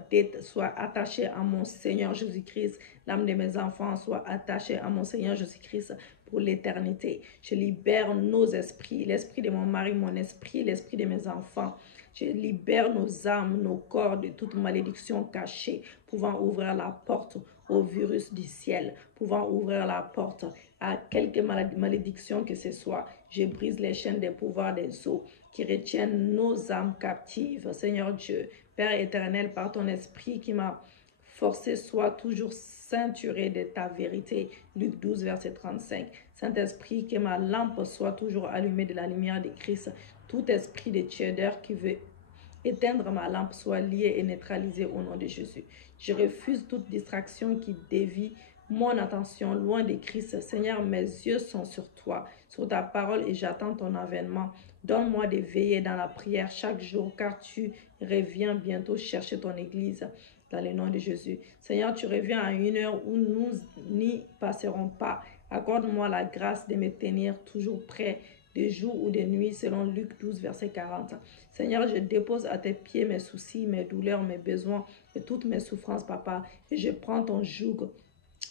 attachée à mon Seigneur Jésus-Christ. L'âme de mes enfants soit attachée à mon Seigneur Jésus-Christ pour l'éternité. Je libère nos esprits, l'esprit de mon mari, mon esprit, l'esprit de mes enfants. Je libère nos âmes, nos corps de toute malédiction cachée, pouvant ouvrir la porte au virus du ciel, pouvant ouvrir la porte à quelque malédiction que ce soit. Je brise les chaînes des pouvoirs des eaux qui retiennent nos âmes captives. Seigneur Dieu, Père éternel, par ton esprit qui m'a forcé, soit toujours ceinturé de ta vérité. Luc 12, verset 35. Saint-Esprit, que ma lampe soit toujours allumée de la lumière de Christ. Tout esprit de tièdeur qui veut éteindre ma lampe soit lié et neutralisé au nom de Jésus. Je refuse toute distraction qui dévie mon attention loin de Christ. Seigneur, mes yeux sont sur toi, sur ta parole et j'attends ton avènement. Donne-moi de veiller dans la prière chaque jour car tu reviens bientôt chercher ton église dans le nom de Jésus. Seigneur, tu reviens à une heure où nous n'y passerons pas. Accorde-moi la grâce de me tenir toujours prêt de jour ou de nuit selon Luc 12, verset 40. Seigneur, je dépose à tes pieds mes soucis, mes douleurs, mes besoins et toutes mes souffrances, papa. Et je prends ton joug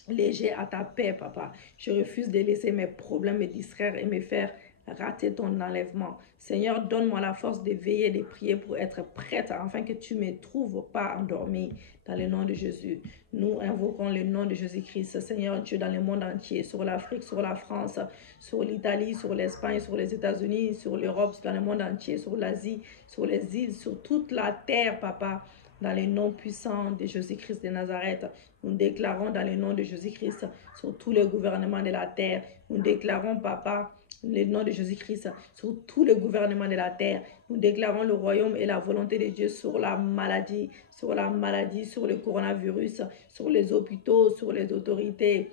léger à ta paix, papa. Je refuse de laisser mes problèmes me distraire et me faire rater ton enlèvement. Seigneur, donne-moi la force de veiller, de prier pour être prête afin que tu ne me trouves pas endormi dans le nom de Jésus. Nous invoquons le nom de Jésus-Christ, Seigneur Dieu, dans le monde entier, sur l'Afrique, sur la France, sur l'Italie, sur l'Espagne, sur les États-Unis, sur l'Europe, dans le monde entier, sur l'Asie, sur les îles, sur toute la terre, papa. Dans le nom puissant de Jésus-Christ de Nazareth, nous déclarons dans le nom de Jésus-Christ sur tous les gouvernements de la terre. Nous déclarons, papa, le nom de Jésus-Christ sur tous les gouvernements de la terre. Nous déclarons le royaume et la volonté de Dieu sur la maladie, sur le coronavirus, sur les hôpitaux, sur les autorités,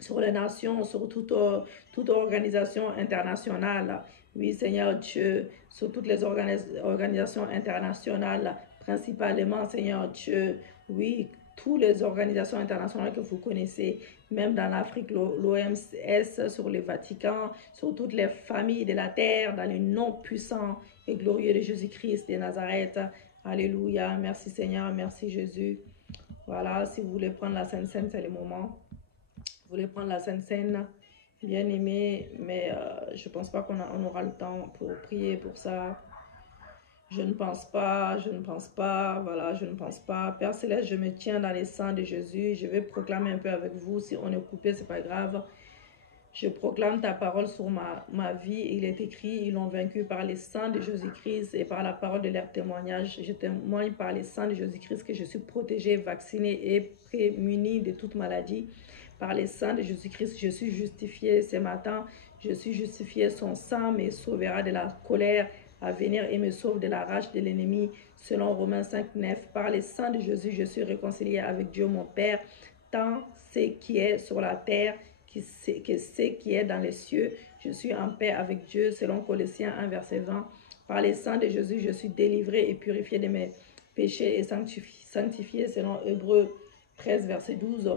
sur les nations, sur toute organisation internationale. Oui, Seigneur Dieu, sur toutes les organisations internationales, principalement, Seigneur Dieu, oui, toutes les organisations internationales que vous connaissez, même dans l'Afrique, l'OMS, sur le Vatican, sur toutes les familles de la terre, dans le nom puissant et glorieux de Jésus-Christ de Nazareth. Alléluia. Merci Seigneur, merci Jésus. Voilà, si vous voulez prendre la Sainte Seine, c'est le moment. Vous voulez prendre la Sainte Seine, bien aimé, mais je ne pense pas qu'on aura le temps pour prier pour ça. Je ne pense pas, voilà, je ne pense pas. Père Céleste, je me tiens dans les sangs de Jésus. Je vais proclamer un peu avec vous. Si on est coupé, ce n'est pas grave. Je proclame ta parole sur ma vie. Il est écrit, ils l'ont vaincu par les sangs de Jésus-Christ et par la parole de leur témoignage. Je témoigne par les sangs de Jésus-Christ que je suis protégée, vaccinée et prémunie de toute maladie. Par les sangs de Jésus-Christ, je suis justifiée ce matin. Je suis justifiée. Son sang me sauvera de la colère à venir et me sauve de la rage de l'ennemi. Selon Romains 5, 9, par les sangs de Jésus, je suis réconciliée avec Dieu mon Père, tant ce qui est sur la terre que ce qui est dans les cieux. Je suis en paix avec Dieu, selon Colossiens 1, verset 20. Par les sangs de Jésus, je suis délivrée et purifiée de mes péchés et sanctifiée, selon Hébreux 13, verset 12.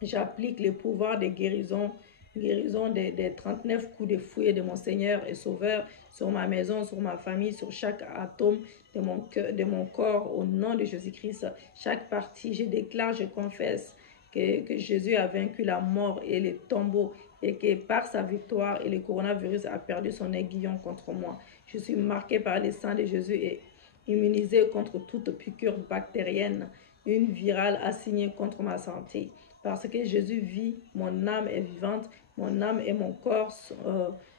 J'applique le pouvoir de guérison des 39 coups de fouet de mon Seigneur et Sauveur sur ma maison, sur ma famille, sur chaque atome de mon corps, au nom de Jésus-Christ. Chaque partie, je déclare, je confesse que Jésus a vaincu la mort et le tombeau et que par sa victoire, et le coronavirus a perdu son aiguillon contre moi. Je suis marqué par le sang de Jésus et immunisé contre toute piqûre bactérienne, une virale assignée contre ma santé. Parce que Jésus vit, mon âme est vivante, mon âme et mon corps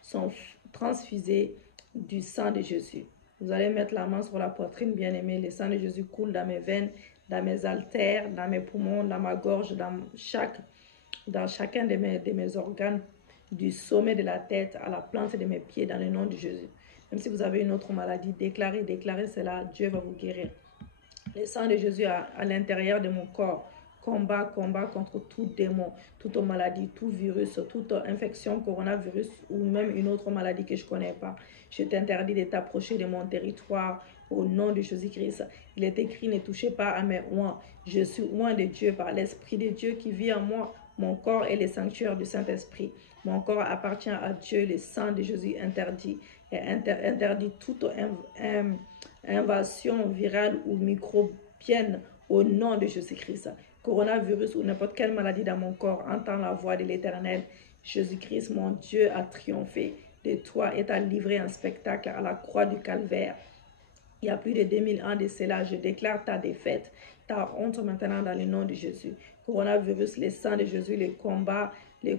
sont transfusés du sang de Jésus. Vous allez mettre la main sur la poitrine, bien-aimé. Le sang de Jésus coule dans mes veines, dans mes artères, dans mes poumons, dans ma gorge, dans chacun de mes organes, du sommet de la tête à la plante de mes pieds, dans le nom de Jésus. Même si vous avez une autre maladie, déclarez cela, Dieu va vous guérir. Le sang de Jésus à l'intérieur de mon corps. Combat contre tout démon, toute maladie, tout virus, toute infection, coronavirus ou même une autre maladie que je ne connais pas. Je t'interdis de t'approcher de mon territoire au nom de Jésus-Christ. Il est écrit, ne touchez pas à mes oins. Je suis oint de Dieu par l'Esprit de Dieu qui vit en moi. Mon corps est le sanctuaire du Saint-Esprit. Mon corps appartient à Dieu. Le sang de Jésus interdit toute invasion virale ou microbienne au nom de Jésus-Christ. Coronavirus ou n'importe quelle maladie dans mon corps, entend la voix de l'Éternel. Jésus-Christ, mon Dieu, a triomphé de toi et t'a livré un spectacle à la croix du Calvaire. Il y a plus de 2000 ans de cela, je déclare ta défaite, ta honte maintenant dans le nom de Jésus. Coronavirus, le sang de Jésus, tes combats, le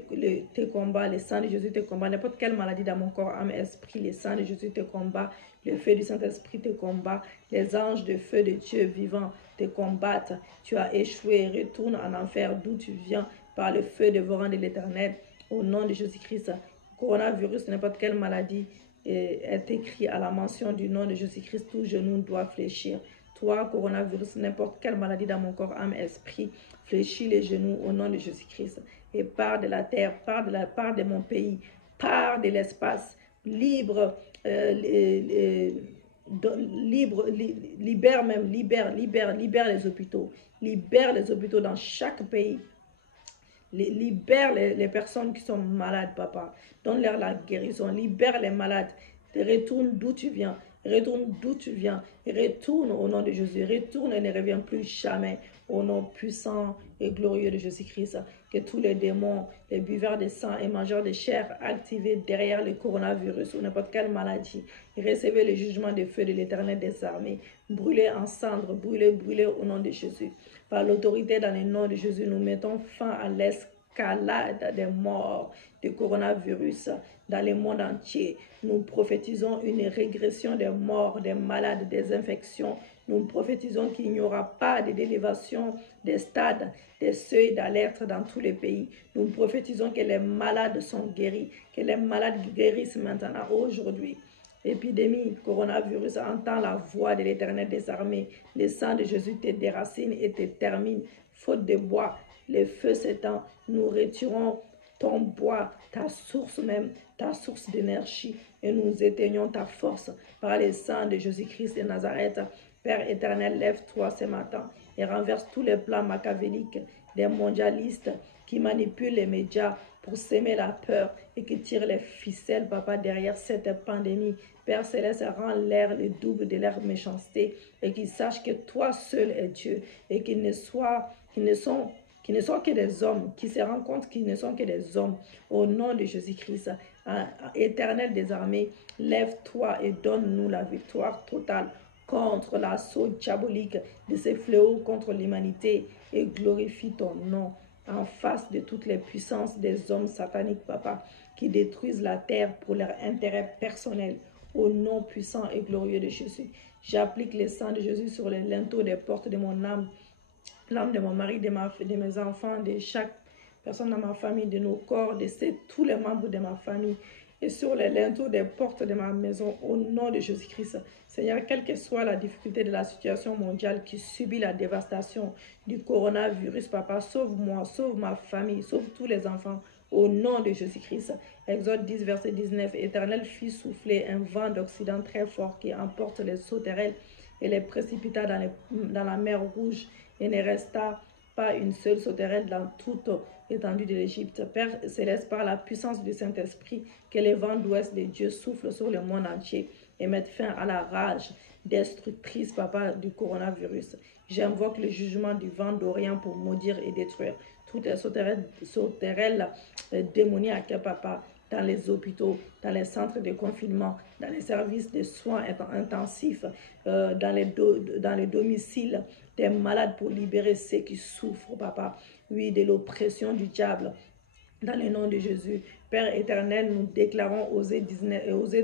sang de Jésus te combat. N'importe quelle maladie dans mon corps, âme, esprit, le sang de Jésus te combat. Le feu du Saint-Esprit te combat. Les anges de feu de Dieu vivant te combattent. Tu as échoué, retourne en enfer d'où tu viens par le feu dévorant de l'Éternel. Au nom de Jésus-Christ, coronavirus, n'importe quelle maladie est écrit à la mention du nom de Jésus-Christ. Tout genou doit fléchir. toi, coronavirus, n'importe quelle maladie dans mon corps, âme, esprit, fléchis les genoux au nom de Jésus-Christ. Et pars de la terre, pars de mon pays, pars de l'espace, libre, libère les hôpitaux dans chaque pays. Libère les personnes qui sont malades, papa. Donne-leur la guérison. Libère les malades. Retourne d'où tu viens. Retourne d'où tu viens. Retourne au nom de Jésus. Retourne et ne reviens plus jamais. Au nom puissant et glorieux de Jésus-Christ. Que tous les démons, les buveurs de sang et mangeurs de chair activés derrière le coronavirus ou n'importe quelle maladie, recevez le jugement de feu de l'Éternel des armées. Brûlez en cendres. Brûlez, brûlez au nom de Jésus. Par l'autorité dans le nom de Jésus, nous mettons fin à l'escalade des morts du coronavirus dans le monde entier. Nous prophétisons une régression des morts, des malades, des infections. Nous prophétisons qu'il n'y aura pas de d'élévation des stades, des seuils d'alerte dans tous les pays. Nous prophétisons que les malades sont guéris, que les malades guérissent maintenant, aujourd'hui. Épidémie, coronavirus, entend la voix de l'Éternel des armées. Le sang de Jésus te déracine et te termine. Faute de bois, le feu s'étend. Nous retirons ton bois, ta source même, ta source d'énergie, et nous éteignons ta force par le sang de Jésus-Christ de Nazareth. Père éternel, lève-toi ce matin et renverse tous les plans machiavéliques des mondialistes qui manipulent les médias pour s'aimer la peur et qui tirent les ficelles, papa, derrière cette pandémie. Père Céleste, rend l'air le double de leur méchanceté et qu'ils sachent que toi seul es Dieu et qu'ils ne sont que des hommes, qui se rendent compte qu'ils ne sont que des hommes. Au nom de Jésus-Christ, éternel des armées, lève-toi et donne-nous la victoire totale contre l'assaut diabolique de ces fléaux contre l'humanité et glorifie ton nom en face de toutes les puissances des hommes sataniques, papa, qui détruisent la terre pour leur intérêt personnel. Au nom puissant et glorieux de Jésus, j'applique le sang de Jésus sur les linteaux des portes de mon âme, l'âme de mon mari, de mes enfants, de chaque personne dans ma famille, de nos corps, de tous les membres de ma famille, et sur les linteaux des portes de ma maison, au nom de Jésus-Christ. Seigneur, quelle que soit la difficulté de la situation mondiale qui subit la dévastation du coronavirus, papa, sauve-moi, sauve ma famille, sauve tous les enfants, au nom de Jésus-Christ. Exode 10, verset 19. Éternel, fit souffler un vent d'Occident très fort qui emporte les sauterelles et les précipita dans la mer Rouge, et ne resta pas une seule sauterelle dans toute étendue de l'Égypte. Père Céleste, par la puissance du Saint-Esprit, que les vents d'ouest de Dieu soufflent sur le monde entier et mettent fin à la rage destructrice, papa, du coronavirus. J'invoque le jugement du vent d'Orient pour maudire et détruire toutes les sauterelles démoniaques, papa, dans les hôpitaux, dans les centres de confinement, dans les services de soins intensifs, dans les domiciles des malades, pour libérer ceux qui souffrent, papa, oui, de l'oppression du diable. Dans le nom de Jésus, Père éternel, nous déclarons Osée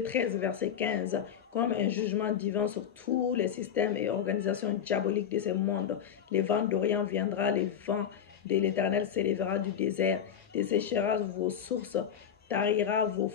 13, verset 15, comme un jugement divin sur tous les systèmes et organisations diaboliques de ce monde. Le vent d'Orient viendra, le vent de l'Éternel s'élèvera du désert, desséchera vos sources, tarira vos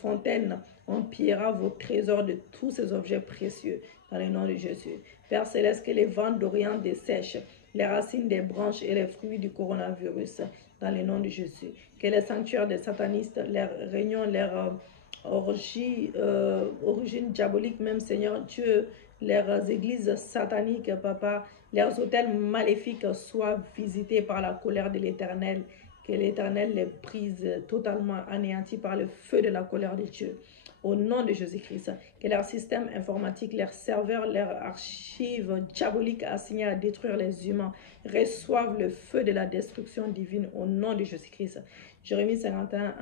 fontaines, on pillera vos trésors de tous ces objets précieux, dans le nom de Jésus. Père Céleste, que les vents d'Orient dessèchent les racines des branches et les fruits du coronavirus, dans le nom de Jésus. Que les sanctuaires des satanistes, leurs réunions, leurs origines diaboliques, même Seigneur Dieu, leurs églises sataniques, papa, leurs hôtels maléfiques soient visités par la colère de l'Éternel. Que l'Éternel les brise totalement, anéantis par le feu de la colère de Dieu. Au nom de Jésus-Christ, que leur système informatique, leurs serveurs, leurs archives diaboliques assignées à détruire les humains reçoivent le feu de la destruction divine au nom de Jésus-Christ. Jérémie 51,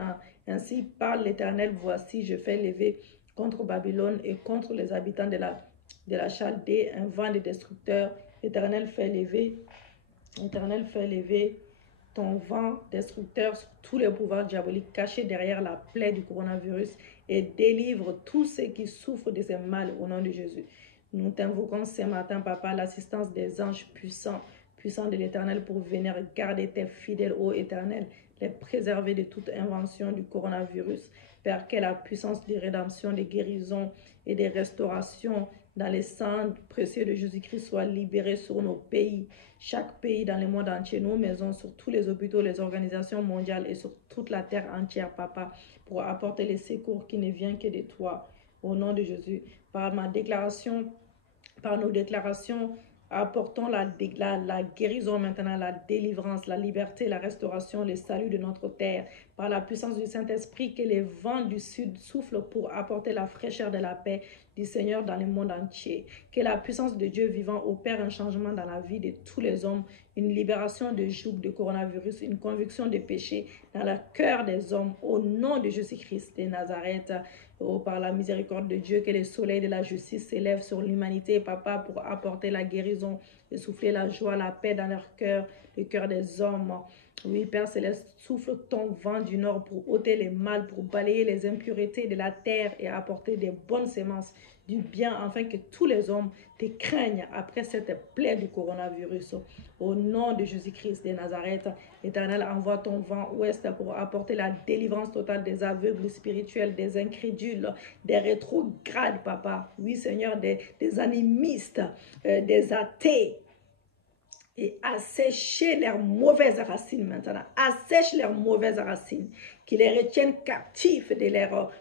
1. Ainsi parle l'Éternel, voici, je fais lever contre Babylone et contre les habitants de la Chaldée un vent de destructeurs. L'Éternel fait lever ton vent destructeur sur tous les pouvoirs diaboliques cachés derrière la plaie du coronavirus et délivre tous ceux qui souffrent de ces mal au nom de Jésus. Nous t'invoquons ce matin, papa, l'assistance des anges puissants de l'Éternel pour venir garder tes fidèles, ô Éternel, les préserver de toute invention du coronavirus. Père, que la puissance de rédemption, de guérison et de restauration dans le sang précieux de Jésus-Christ, soit libéré sur nos pays, chaque pays dans le monde entier, nos maisons, sur tous les hôpitaux, les organisations mondiales et sur toute la terre entière, Papa, pour apporter les secours qui ne viennent que de toi. Au nom de Jésus, par ma déclaration, par nos déclarations, apportons la guérison maintenant, la délivrance, la liberté, la restauration, le salut de notre terre. Par la puissance du Saint-Esprit, que les vents du sud soufflent pour apporter la fraîcheur de la paix du Seigneur dans le monde entier. Que la puissance de Dieu vivant opère un changement dans la vie de tous les hommes, une libération de joug, de coronavirus, une conviction de péché dans le cœur des hommes. Au nom de Jésus-Christ de Nazareth, oh, par la miséricorde de Dieu, que le soleil de la justice s'élève sur l'humanité, Papa, pour apporter la guérison et souffler la joie, la paix dans leur cœur, le cœur des hommes. Oui, Père Céleste, souffle ton vent du nord pour ôter les mal, pour balayer les impuretés de la terre et apporter des bonnes semences, du bien, afin que tous les hommes te craignent après cette plaie du coronavirus. Au nom de Jésus-Christ de Nazareth, Éternel, envoie ton vent ouest pour apporter la délivrance totale des aveugles spirituels, des incrédules, des rétrogrades, Papa. Oui, Seigneur, des animistes, des athées. Et assécher leurs mauvaises racines maintenant. Assèche leurs mauvaises racines. Qui les retiennent captifs de leurs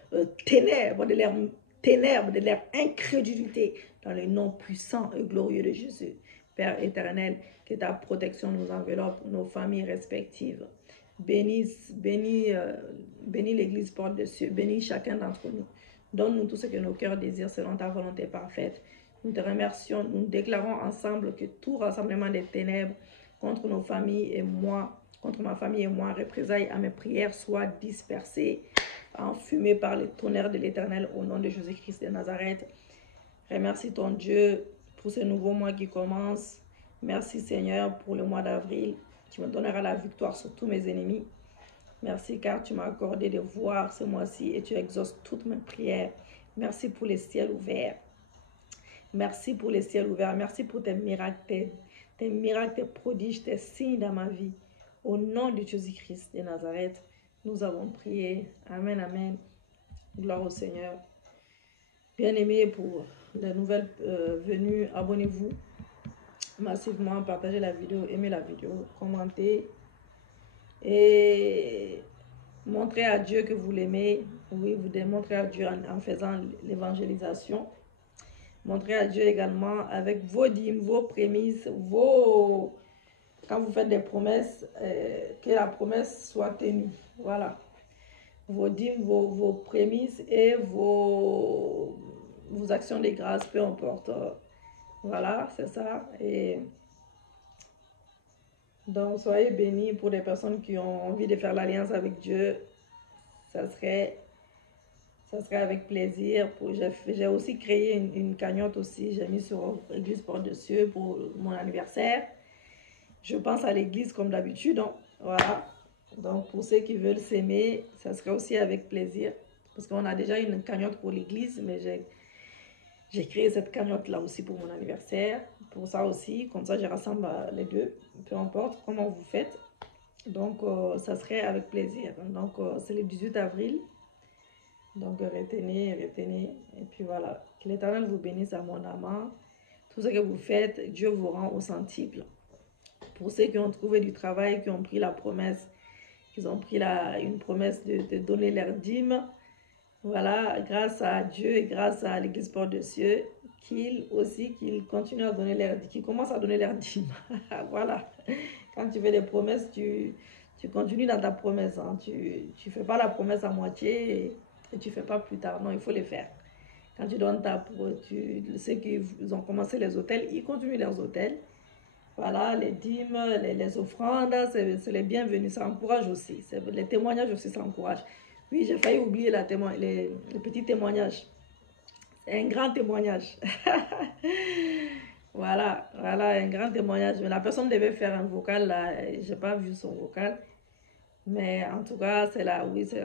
ténèbres, de leur incrédulité. Dans le nom puissant et glorieux de Jésus. Père éternel, que ta protection nous enveloppe, nos familles respectives. Bénis l'Église porte de cieux. Bénis chacun d'entre nous. Donne-nous tout ce que nos cœurs désirent selon ta volonté parfaite. Nous te remercions, nous déclarons ensemble que tout rassemblement des ténèbres contre nos familles et moi, contre ma famille et moi, représailles à mes prières, soit dispersées, enfumées par le tonnerre de l'Éternel au nom de Jésus-Christ de Nazareth. Remercie ton Dieu pour ce nouveau mois qui commence. Merci Seigneur pour le mois d'avril. Tu me donneras la victoire sur tous mes ennemis. Merci car tu m'as accordé de voir ce mois-ci et tu exauces toutes mes prières. Merci pour les ciels ouverts. Merci pour les ciels ouverts. Merci pour tes miracles, tes prodiges, tes signes dans ma vie. Au nom de Jésus-Christ de Nazareth, nous avons prié. Amen, amen. Gloire au Seigneur. Bien-aimés, pour les nouvelles venues, abonnez-vous massivement, partagez la vidéo, aimez la vidéo, commentez et montrez à Dieu que vous l'aimez. Oui, vous démontrez à Dieu en faisant l'évangélisation. Montrez à Dieu également avec vos dîmes, vos prémices, quand vous faites des promesses, que la promesse soit tenue. Voilà. Vos dîmes, vos prémices et vos actions de grâce, peu importe. Voilà, c'est ça. Et donc, soyez bénis pour les personnes qui ont envie de faire l'alliance avec Dieu. Ça serait avec plaisir. J'ai aussi créé une cagnotte aussi. J'ai mis sur l'Église Porte de Cieux pour mon anniversaire. Je pense à l'Église comme d'habitude. Voilà. Donc, pour ceux qui veulent s'aimer, ça serait aussi avec plaisir. Parce qu'on a déjà une cagnotte pour l'Église, mais j'ai créé cette cagnotte-là aussi pour mon anniversaire. Pour ça aussi, comme ça, je rassemble les deux. Peu importe comment vous faites. Donc, ça serait avec plaisir. Donc, c'est le 18 avril. Donc, retenez. Et puis voilà. Que l'Éternel vous bénisse à mon âme. Tout ce que vous faites, Dieu vous rend au centuple. Pour ceux qui ont trouvé du travail, qui ont pris la promesse, qu'ils ont pris une promesse de donner leur dîme, voilà, grâce à Dieu et grâce à l'Église Porte de Cieux, qu'ils continuent à donner leur dîme, qu'ils commencent à donner leur dîme. Voilà. Quand tu fais des promesses, tu continues dans ta promesse. Hein. Tu ne fais pas la promesse à moitié et tu ne fais pas plus tard. Non, il faut les faire. Quand tu donnes ceux qui ont commencé les hôtels, ils continuent leurs hôtels. Voilà, les dîmes, les offrandes, c'est les bienvenus. Ça encourage aussi. Les témoignages aussi, ça encourage. Oui, j'ai failli oublier les petits témoignages. C'est un grand témoignage. Voilà, un grand témoignage. Mais la personne devait faire un vocal, là. Je n'ai pas vu son vocal. Mais en tout cas, c'est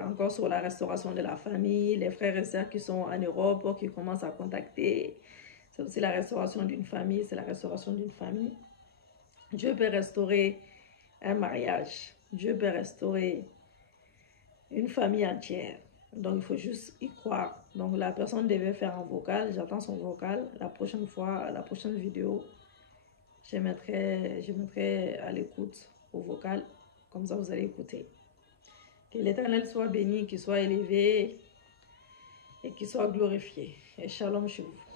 encore sur la restauration de la famille, les frères et sœurs qui sont en Europe, qui commencent à contacter. C'est aussi la restauration d'une famille, Dieu peut restaurer un mariage. Dieu peut restaurer une famille entière. Donc, il faut juste y croire. Donc la personne devait faire un vocal, j'attends son vocal. La prochaine fois, la prochaine vidéo, je mettrai à l'écoute au vocal. Comme ça, vous allez écouter. Que l'Éternel soit béni, qu'il soit élevé et qu'il soit glorifié. Et shalom chez vous.